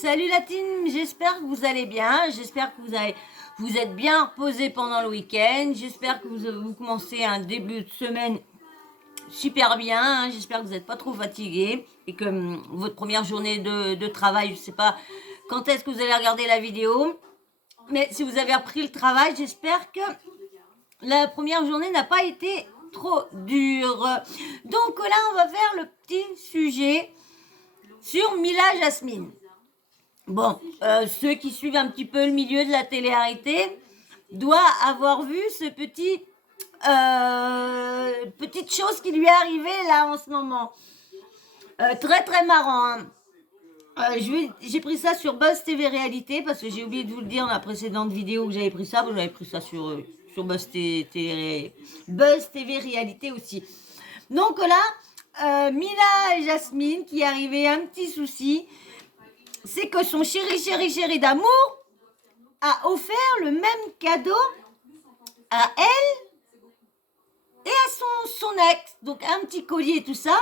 Salut la team, j'espère que vous allez bien, j'espère que vous êtes bien reposés pendant le week-end, j'espère que vous commencez un début de semaine super bien, hein. J'espère que vous n'êtes pas trop fatigués et que votre première journée de travail, je ne sais pas quand est-ce que vous allez regarder la vidéo, mais si vous avez repris le travail, j'espère que la première journée n'a pas été trop dure. Donc là, on va faire le petit sujet sur Mila Jasmine. Bon, ceux qui suivent un petit peu le milieu de la télé-réalité doivent avoir vu ce petite chose qui lui est arrivée là en ce moment. Très très marrant. Hein. J'ai pris ça sur Buzz TV Réalité parce que j'ai oublié de vous le dire dans la précédente vidéo que j'avais pris ça. J'avais pris ça sur Buzz TV Réalité aussi. Donc là, Mila et Jasmine qui arrivait un petit souci. C'est que son chéri d'amour a offert le même cadeau à elle et à son ex. Donc un petit collier et tout ça,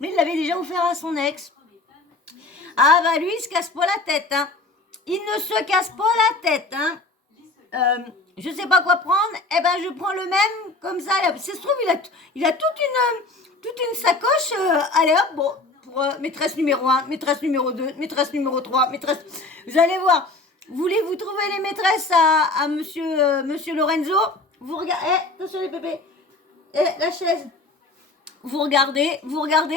mais il l'avait déjà offert à son ex. Ah bah lui, il se casse pas la tête. Hein. Il ne se casse pas la tête. Hein. Je sais pas quoi prendre, eh ben je prends le même, comme ça. Ça se trouve, il a toute une sacoche. Allez hop, bon. Pour maîtresse numéro 1, maîtresse numéro 2, maîtresse numéro 3, maîtresse... Vous allez voir, voulez-vous trouver les maîtresses à monsieur Lorenzo? Vous regardez... attention les bébés. La chaise. Vous regardez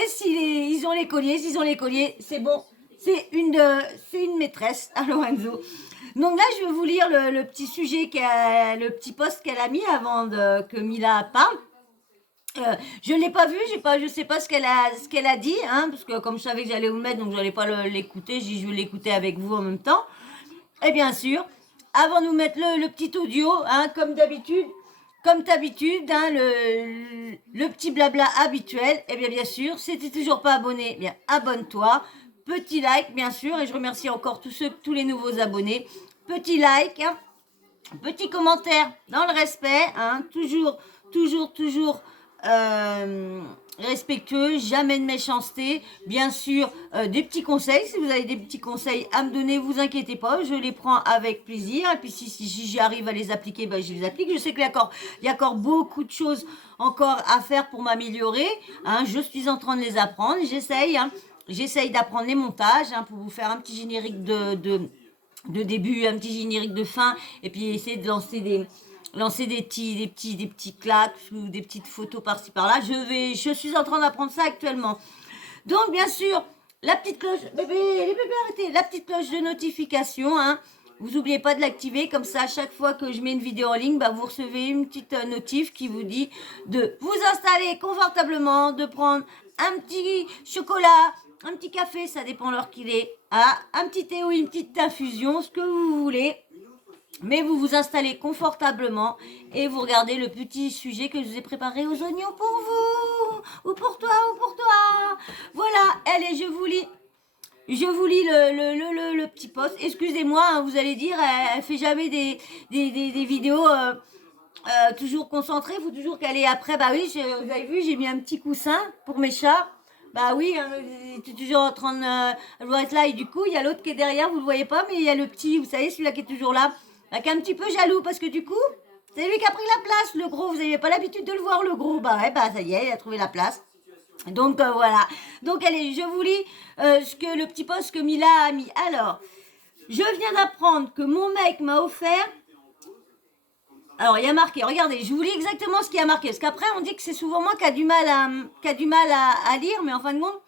s'ils ont les colliers. S'ils ont les colliers, c'est bon. C'est une maîtresse à Lorenzo. Donc là, je vais vous lire le petit sujet, le petit post qu'elle a mis avant que Mila parle. Je ne l'ai pas vu, je sais pas ce qu'elle a dit, hein, parce que comme je savais que j'allais vous le mettre, donc je n'allais pas l'écouter, je vais l'écouter avec vous en même temps. Et bien sûr, avant de vous mettre le petit audio, hein, comme d'habitude, hein, le petit blabla habituel, et bien sûr, si tu n'es toujours pas abonné, bien abonne-toi, petit like bien sûr, et je remercie encore tous les nouveaux abonnés, petit like, hein, petit commentaire dans le respect, hein, toujours respectueux, jamais de méchanceté, bien sûr des petits conseils, si vous avez des petits conseils à me donner, vous inquiétez pas, je les prends avec plaisir, et puis si j'arrive à les appliquer, ben, je les applique. Je sais qu'il y a encore beaucoup de choses encore à faire pour m'améliorer, hein, je suis en train de les apprendre, j'essaye d'apprendre les montages, hein, pour vous faire un petit générique de début, un petit générique de fin, et puis essayer de lancer des petits claques ou des petites photos par-ci par-là. Je suis en train d'apprendre ça actuellement. Donc bien sûr, la petite cloche, les bébés arrêtez, la petite cloche de notification, hein. Vous n'oubliez pas de l'activer, comme ça à chaque fois que je mets une vidéo en ligne, bah, vous recevez une petite notif qui vous dit de vous installer confortablement, de prendre un petit chocolat, un petit café, ça dépend l'heure qu'il est, un petit thé ou une petite infusion, ce que vous voulez. Mais vous vous installez confortablement et vous regardez le petit sujet que je vous ai préparé aux oignons pour vous, ou pour toi. Voilà, allez, je vous lis le petit post. Excusez-moi, hein, vous allez dire, elle fait jamais des vidéos toujours concentrées, faut toujours qu'elle est après. Bah oui, vous avez vu, j'ai mis un petit coussin pour mes chats. Bah oui, hein, tu es toujours en train de... elle doit être là et du coup, il y a l'autre qui est derrière, vous le voyez pas, mais il y a le petit, vous savez, celui-là qui est toujours là. Qui est un petit peu jaloux parce que du coup, c'est lui qui a pris la place, le gros. Vous n'avez pas l'habitude de le voir, le gros. Bah ouais, bah ça y est, il a trouvé la place. Donc voilà. Donc allez, je vous lis le petit post que Mila a mis. Alors, je viens d'apprendre que mon mec m'a offert... Alors, il y a marqué, regardez, je vous lis exactement ce qu'il y a marqué. Parce qu'après, on dit que c'est souvent moi qui a du mal à lire, mais en fin de compte,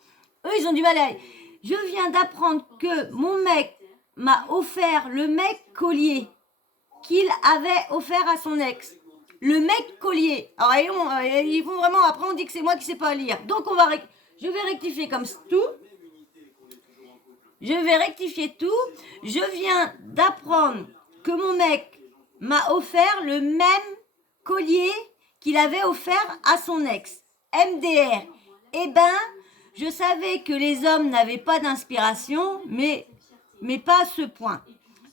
eux, ils ont du mal à lire. Je viens d'apprendre que mon mec m'a offert le mec collier qu'il avait offert à son ex. Le mec collier. Alors, ils vont vraiment... Après, on dit que c'est moi qui ne sais pas lire. Donc, je vais rectifier comme tout. Je vais rectifier tout. Je viens d'apprendre que mon mec m'a offert le même collier qu'il avait offert à son ex. MDR. Eh ben, je savais que les hommes n'avaient pas d'inspiration, mais pas à ce point.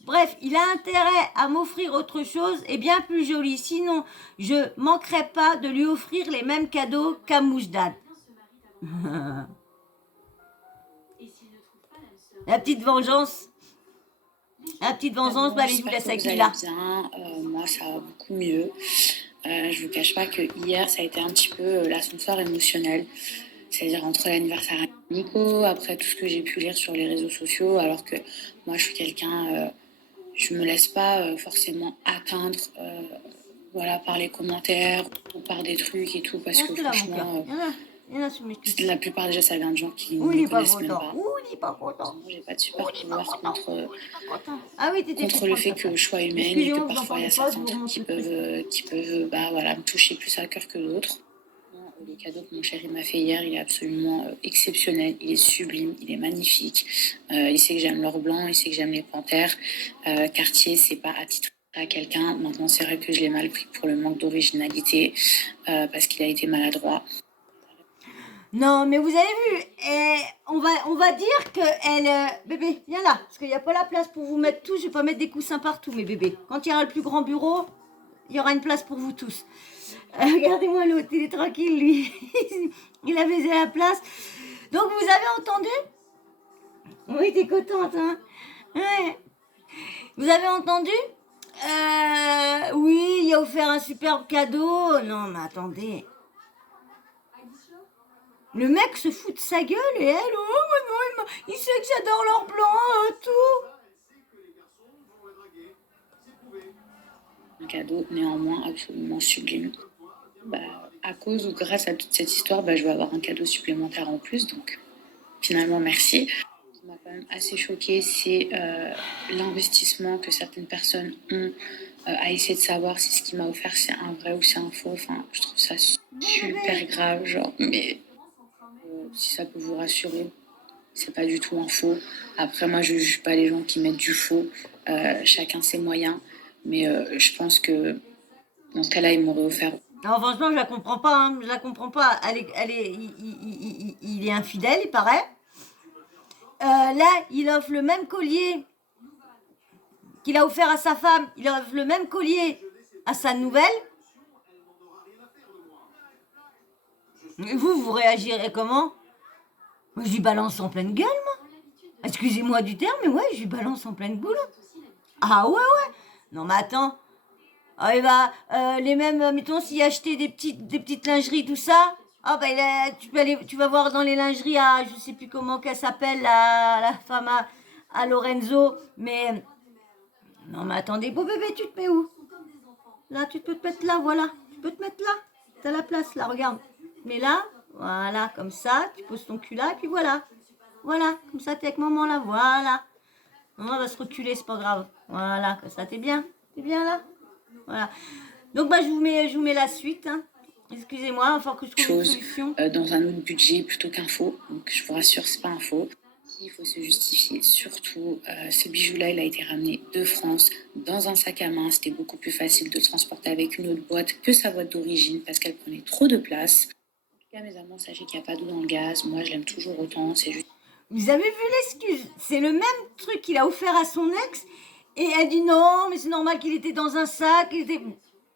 Bref, il a intérêt à m'offrir autre chose et bien plus joli. Sinon, je manquerai pas de lui offrir les mêmes cadeaux qu'à Moujdad. La petite vengeance. La petite vengeance, bah, allez, je vous J'espère laisse que avec vous allez Lila. bien. Moi, ça va beaucoup mieux. Je vous cache pas que hier, ça a été un petit peu l'ascenseur émotionnel. C'est-à-dire entre l'anniversaire de Nico, après tout ce que j'ai pu lire sur les réseaux sociaux, alors que moi, je suis quelqu'un, je me laisse pas forcément atteindre, voilà, par les commentaires ou par des trucs et tout, parce que Reste là, mon cœur. franchement, Il y en a sur mes touches. la plupart déjà, ça vient de gens qui Ouh, ne il me est pas connaissent même content. pas. Ouh, il est pas content. Heureusement, j'ai pas de Ouh, super il est pas pouvoir content. contre, Ouh, il est pas content. Ah oui, t'étais fait contre le prendre fait ta que tête. je sois humaine et que Excusez-moi, vous parfois il y entendez a pas, je certains vous trucs remonte le truc. qui peuvent bah, voilà, me toucher plus à cœur que d'autres. Le cadeau que mon chéri m'a fait hier, il est absolument exceptionnel, il est sublime, il est magnifique. Il sait que j'aime l'or blanc, il sait que j'aime les panthères. Cartier, c'est pas attitré à quelqu'un. Maintenant, c'est vrai que je l'ai mal pris pour le manque d'originalité, parce qu'il a été maladroit. Non, mais vous avez vu, on va dire que elle... bébé, viens là, parce qu'il n'y a pas la place pour vous mettre tous. Je vais pas mettre des coussins partout, mes bébés. Quand il y aura le plus grand bureau, il y aura une place pour vous tous. Regardez-moi l'autre, il est tranquille, lui. Il a baisé la place. Donc, vous avez entendu? Oui, t'es contente, hein? Ouais. Vous avez entendu? Oui, il a offert un superbe cadeau. Non, mais attendez. Le mec se fout de sa gueule et elle, oh, non, il sait que j'adore l'or blanc, tout. Un cadeau néanmoins absolument sublime. Bah, à cause ou grâce à toute cette histoire, bah, je vais avoir un cadeau supplémentaire en plus, donc finalement merci. Ce qui m'a quand même assez choqué, c'est l'investissement que certaines personnes ont à essayer de savoir si ce qu'il m'a offert c'est un vrai ou c'est un faux. Enfin, je trouve ça super grave, genre, mais si ça peut vous rassurer, c'est pas du tout un faux. Après, moi, je juge pas les gens qui mettent du faux. Chacun ses moyens, mais je pense que dans ce cas-là, il m'aurait offert. Non, franchement, je la comprends pas, hein. Je la comprends pas. Il est infidèle, il paraît. Là, il offre le même collier qu'il a offert à sa femme. Il offre le même collier à sa nouvelle. Et vous réagirez comment? Moi, je lui balance en pleine gueule, moi. Excusez-moi du terme, mais ouais, je lui balance en pleine boule. Ah ouais. Non, mais attends. Ah, il va, les mêmes, mettons, s'il achetait des petites lingeries, tout ça. Ah, bah, tu vas voir dans les lingeries à, je sais plus comment qu'elle s'appelle, la femme à Lorenzo. Mais, non, mais attendez, beau bébé, tu te mets où? Là, tu peux te mettre là, voilà. Tu peux te mettre là. T'as la place, là, regarde. Mais là, voilà, comme ça, tu poses ton cul là, et puis voilà. Voilà, comme ça, t'es avec maman là, voilà. Maman va se reculer, c'est pas grave. Voilà, comme ça, t'es bien. T'es bien là? Voilà. Donc, bah, je vous mets la suite. Hein. Excusez-moi, il faut que je trouve une solution. Dans un autre budget plutôt qu'un faux. Donc, je vous rassure, c'est pas un faux. Il faut se justifier. Surtout, ce bijou-là, il a été ramené de France dans un sac à main. C'était beaucoup plus facile de transporter avec une autre boîte que sa boîte d'origine parce qu'elle prenait trop de place. En tout cas, mes amants, sachez qu'il n'y a pas d'eau dans le gaz. Moi, je l'aime toujours autant. C'est juste. Vous avez vu l'excuse? C'est le même truc qu'il a offert à son ex. Et elle dit non, mais c'est normal qu'il était dans un sac. Il était...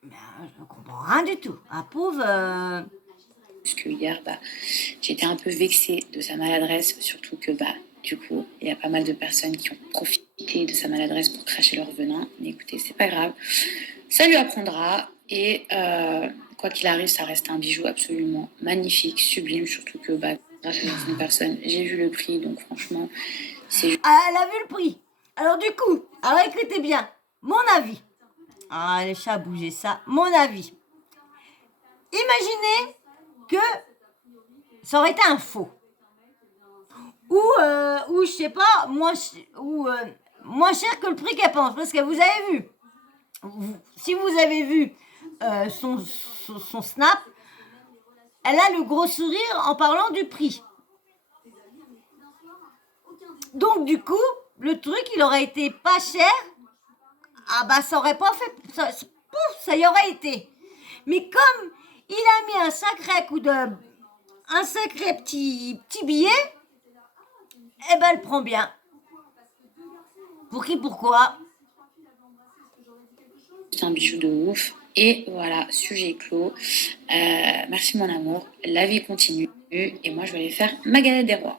Mais, je ne comprends rien du tout. Ah, pauvre. Parce que hier, bah, j'étais un peu vexée de sa maladresse, surtout que bah, du coup, il y a pas mal de personnes qui ont profité de sa maladresse pour cracher leur venin. Mais écoutez, c'est pas grave. Ça lui apprendra. Et quoi qu'il arrive, ça reste un bijou absolument magnifique, sublime, surtout que bah, grâce à certaines personnes, j'ai vu le prix, donc franchement, c'est... Ah, elle a vu le prix. Alors du coup, alors écoutez bien, mon avis. Ah, les chats bouger ça. Mon avis. Imaginez que ça aurait été un faux. Ou je sais pas, moins cher que le prix qu'elle pense. Parce que vous avez vu, si vous avez vu son snap, elle a le gros sourire en parlant du prix. Donc du coup, le truc, il aurait été pas cher. Ah bah ça aurait pas fait... Ça y aurait été. Mais comme il a mis un sacré coup de... Un sacré petit billet, eh ben elle prend bien. Pour qui, pourquoi? C'est un bijou de ouf. Et voilà, sujet clos. Merci mon amour. La vie continue. Et moi, je vais aller faire ma galette des rois.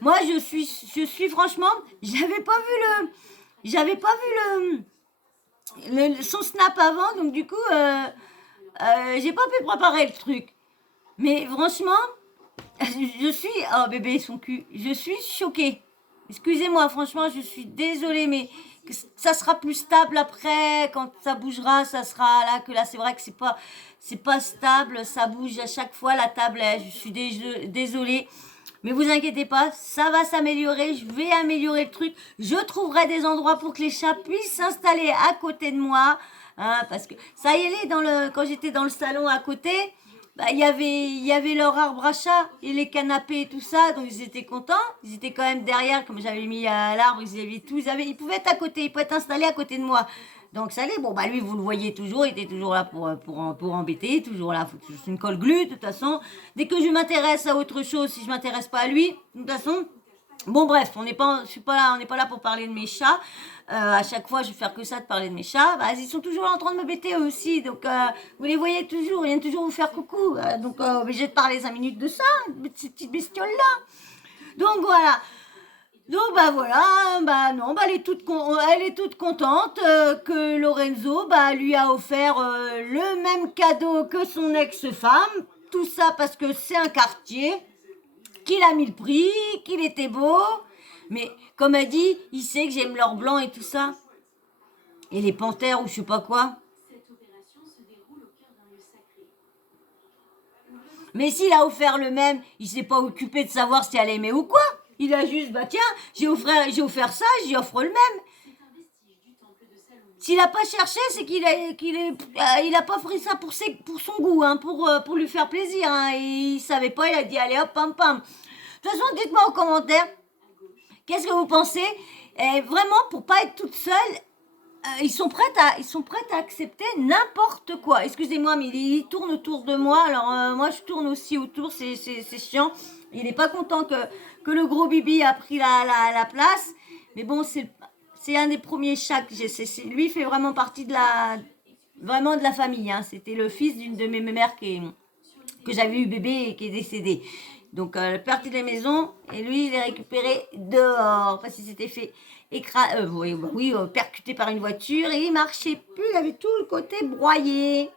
Moi, je suis franchement, j'avais pas vu son snap avant, donc du coup, j'ai pas pu préparer le truc. Mais franchement, je suis, oh bébé, son cul, je suis choquée. Excusez-moi, franchement, je suis désolée, mais ça sera plus stable après, quand ça bougera, ça sera là, que là, c'est vrai que c'est pas stable, ça bouge à chaque fois la table, je suis désolée. Mais vous inquiétez pas, ça va s'améliorer, je vais améliorer le truc. Je trouverai des endroits pour que les chats puissent s'installer à côté de moi. Hein, parce que ça y est, quand j'étais dans le salon à côté, bah, il y avait leur arbre à chat et les canapés et tout ça, donc ils étaient contents. Ils étaient quand même derrière, comme j'avais mis l'arbre, ils pouvaient être à côté, ils pouvaient être installés à côté de moi. Donc ça allait, bon bah lui vous le voyez toujours, il était toujours là pour embêter, toujours là, faut que je une colle glue, de toute façon. Dès que je m'intéresse à autre chose, si je m'intéresse pas à lui, de toute façon, bon bref, on n'est pas là pour parler de mes chats. À chaque fois, je vais faire que ça de parler de mes chats. Bah, ils sont toujours en train de me bêter eux aussi. Donc, vous les voyez toujours, ils viennent toujours vous faire coucou. Donc, obligé de parler 5 minutes de ça, de ces petites bestioles-là. Donc, voilà. Donc, bah voilà, bah non, bah elle est toute contente que Lorenzo lui a offert le même cadeau que son ex-femme. Tout ça parce que c'est un quartier, qu'il a mis le prix, qu'il était beau. Mais comme elle dit, il sait que j'aime l'or blanc et tout ça. Et les panthères ou je sais pas quoi. Mais s'il a offert le même, il s'est pas occupé de savoir si elle aimait ou quoi. Il a juste, bah tiens, j'ai offert ça, j'y offre le même. S'il a pas cherché, c'est il a pas pris ça pour son goût, hein, pour lui faire plaisir. Hein, et il savait pas, il a dit allez hop, pam pam. De toute façon, dites-moi en commentaire, qu'est-ce que vous pensez? Et vraiment, pour pas être toute seule, ils sont prêts à accepter n'importe quoi. Excusez-moi, mais il tourne autour de moi. Alors moi, je tourne aussi autour. C'est chiant. Il n'est pas content que le gros Bibi a pris la place. Mais bon, c'est un des premiers chats que j'ai. Lui fait vraiment partie de la famille. Hein. C'était le fils d'une de mes mères que j'avais eu bébé et qui est décédé. Donc, parti de la maison et lui, il est récupéré dehors parce qu'il s'était fait percuté par une voiture et il marchait plus, il avait tout le côté broyé.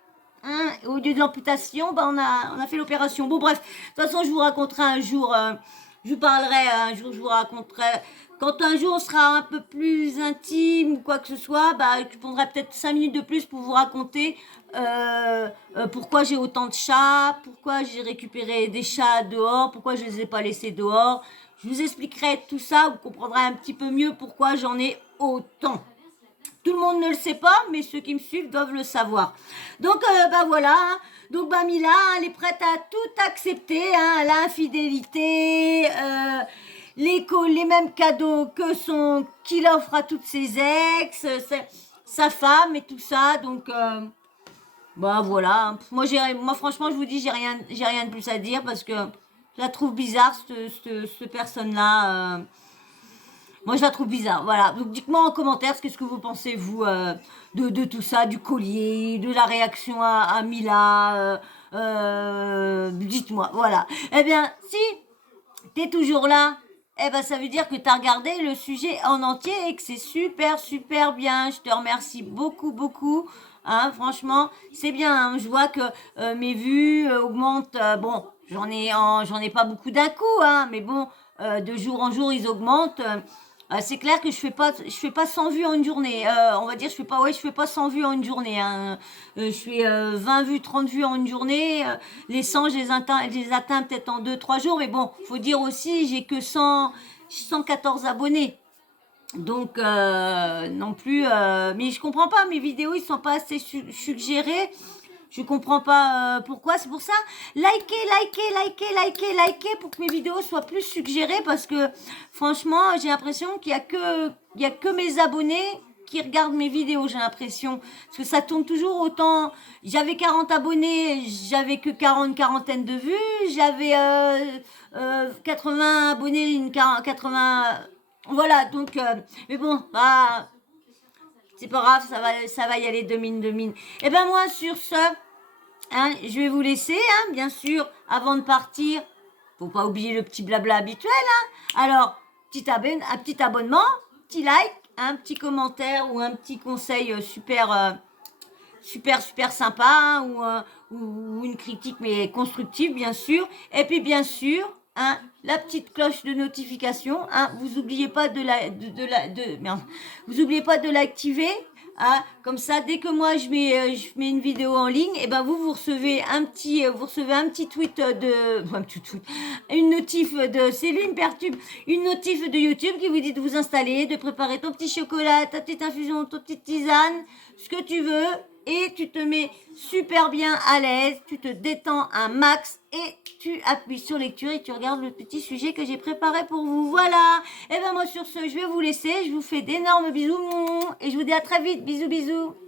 Hein, au lieu de l'amputation, on a fait l'opération. Bon, bref, de toute façon, je vous raconterai un jour, je vous parlerai un jour, je vous raconterai. Quand un jour on sera un peu plus intime ou quoi que ce soit, je prendrai peut-être 5 minutes de plus pour vous raconter pourquoi j'ai autant de chats, pourquoi j'ai récupéré des chats dehors, pourquoi je ne les ai pas laissés dehors. Je vous expliquerai tout ça, vous comprendrez un petit peu mieux pourquoi j'en ai autant. Tout le monde ne le sait pas, mais ceux qui me suivent doivent le savoir. Donc, voilà. Donc, Mila, elle est prête à tout accepter. Hein, l'infidélité, les mêmes cadeaux qu'il offre à toutes ses ex, sa femme et tout ça. Donc, voilà. Moi, franchement, je vous dis, j'ai rien de plus à dire parce que je la trouve bizarre, cette personne-là. Moi, je la trouve bizarre. Voilà. Donc, dites-moi en commentaire qu'est-ce que vous pensez, vous, de tout ça, du collier, de la réaction à Mila. Dites-moi. Voilà. Eh bien, si t'es toujours là, ça veut dire que t'as regardé le sujet en entier et que c'est super, super bien. Je te remercie beaucoup, beaucoup. Hein, franchement, c'est bien. Hein. Je vois que mes vues augmentent. Bon, j'en ai pas beaucoup d'un coup, hein, mais bon, de jour en jour, ils augmentent. C'est clair que je fais pas 100 vues en une journée. On va dire, je fais pas 100 vues en une journée. Hein. Je fais 20 vues, 30 vues en une journée. Les 100, je les atteins peut-être en 2-3 jours. Mais bon, faut dire aussi, j'ai que 114 abonnés. Donc, non plus. Mais je comprends pas, mes vidéos, ils sont pas assez suggérés. Je comprends pas pourquoi. C'est pour ça, likez pour que mes vidéos soient plus suggérées parce que franchement, j'ai l'impression qu'il y a que mes abonnés qui regardent mes vidéos, j'ai l'impression. Parce que ça tourne toujours autant. J'avais 40 abonnés, j'avais que quarantaine de vues. J'avais 80 abonnés, 80... Voilà, donc... mais bon, c'est pas grave, ça va y aller de mine. Et ben moi, sur ce, hein, je vais vous laisser, hein, bien sûr, avant de partir. Faut pas oublier le petit blabla habituel. Hein. Alors, un petit abonnement, petit like, un petit commentaire ou un petit conseil super sympa hein, ou une critique mais constructive bien sûr. Et puis bien sûr, hein, la petite cloche de notification. Hein, vous oubliez pas vous oubliez pas de l'activer. Ah, comme ça, dès que moi je mets une vidéo en ligne, et ben vous recevez un petit tweet une notif de Céline Pertube, une notif de YouTube qui vous dit de vous installer, de préparer ton petit chocolat, ta petite infusion, ta petite tisane, ce que tu veux, et tu te mets super bien à l'aise, tu te détends un max et tu appuies sur lecture et tu regardes le petit sujet que j'ai préparé pour vous. Voilà. Et ben moi sur ce, je vais vous laisser. Je vous fais d'énormes bisous et je vous dis à très vite. Bisous, bisous.